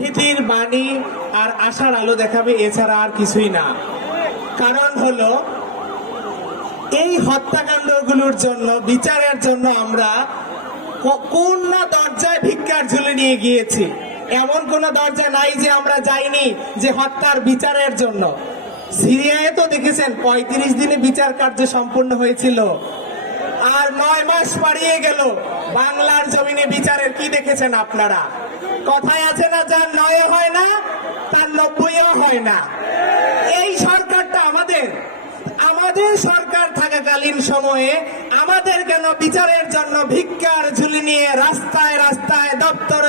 ভীতির বাণী আর আশার আলো দেখাবে, এছাড়া আর কিছুই না। কারণ হলো, এই হত্যাকাণ্ডগুলোর জন্য, বিচারের জন্য আমরা কোন না দরজায় ভিক্ষার ঝুলে নিয়ে গিয়েছি। এমন কোন দরজা নাই যে আমরা যাইনি যে হত্যার বিচারের জন্য। সিরিয়ায় তো দেখেছেন, পঁয়ত্রিশ দিনে বিচার কার্য সম্পূর্ণ হয়েছিল। আর নয় মাস পাড়িয়ে গেল, বাংলার জমিনে বিচারের কি দেখেছেন আপনারা? কথায় আছে না, যার নয় হয় না, তার নব্বইও হয় না। এই সরকারটা আমাদের। আমাদের সরকার থাকাকালীন সময়ে আমাদের কেন বিচারের জন্য ভিক্ষার ঝুলি নিয়ে রাস্তায় রাস্তায় দপ্তরে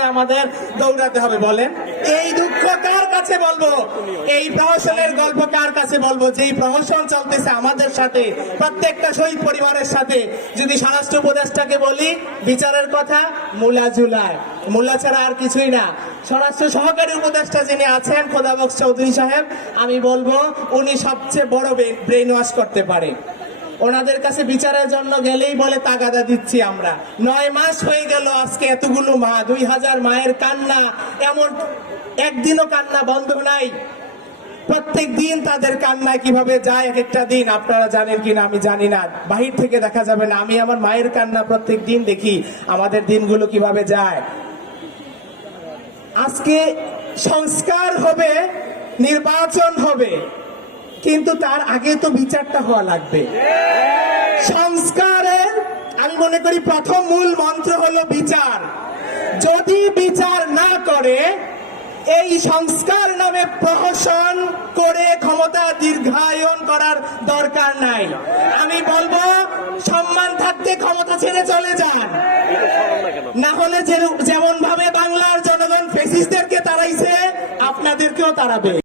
দপ্তরে আমাদের দৌড়াতে হবে, বলেন। এই দুঃখ কার কাছে বলব? এই প্রহসনের গল্প কার কাছে বলব? যে প্রহসন চলতেছে আমাদের সাথে, প্রত্যেকটা শহীদ পরিবারের সাথে। যদি স্বরাষ্ট্র উপদেষ্টাকে বলি, বিচারের কথা, মুলা ঝুলায় মুলা ছাড়া আর কিছুই না। স্বরাষ্ট্র সহকারী উপদেষ্টা যিনি আছেন, খোদাবক্স চৌধুরী সাহেব, আমি বলব, উনি সবচেয়ে বড় ব্রেন ওয়াশ করতে পারে। ওনাদের কাছে বিচারের জন্য গেলেই বলে তাগাদা দিচ্ছি আমরা। নয় মাস হয়ে গেল, আজকে এতগুলো মা, দুই হাজার মায়ের কান্না, এমন একদিনও কান্না বন্ধ নাই। প্রত্যেক দিন তাদের কান্না কীভাবে যায় এক একটা দিন, আপনারা জানেন কিনা আমি জানি না। বাহির থেকে দেখা যাবে না, আমি আমার মায়ের কান্না প্রত্যেক দিন দেখি, আমাদের দিনগুলো কীভাবে যায়। আজকে সংস্কার হবে, নির্বাচন হবে। কিন্তু তার আগে তো বিচারটা হওয়া লাগবে। সংস্কারের, আমি মনে করি প্রথম মূল মন্ত্র হলো বিচার। যদি বিচার না করে, এই সংস্কার নামে প্রহসন করে ক্ষমতা দীর্ঘায়ন করার দরকার নাই। আমি বলব, সম্মান থাকতে ক্ষমতা ছেড়ে চলে যান। না হলে যেমন ভাবে বাংলার জনগণ ফেসিস্টদেরকে তাড়াইছে, আপনাদেরকেও তাড়াবে।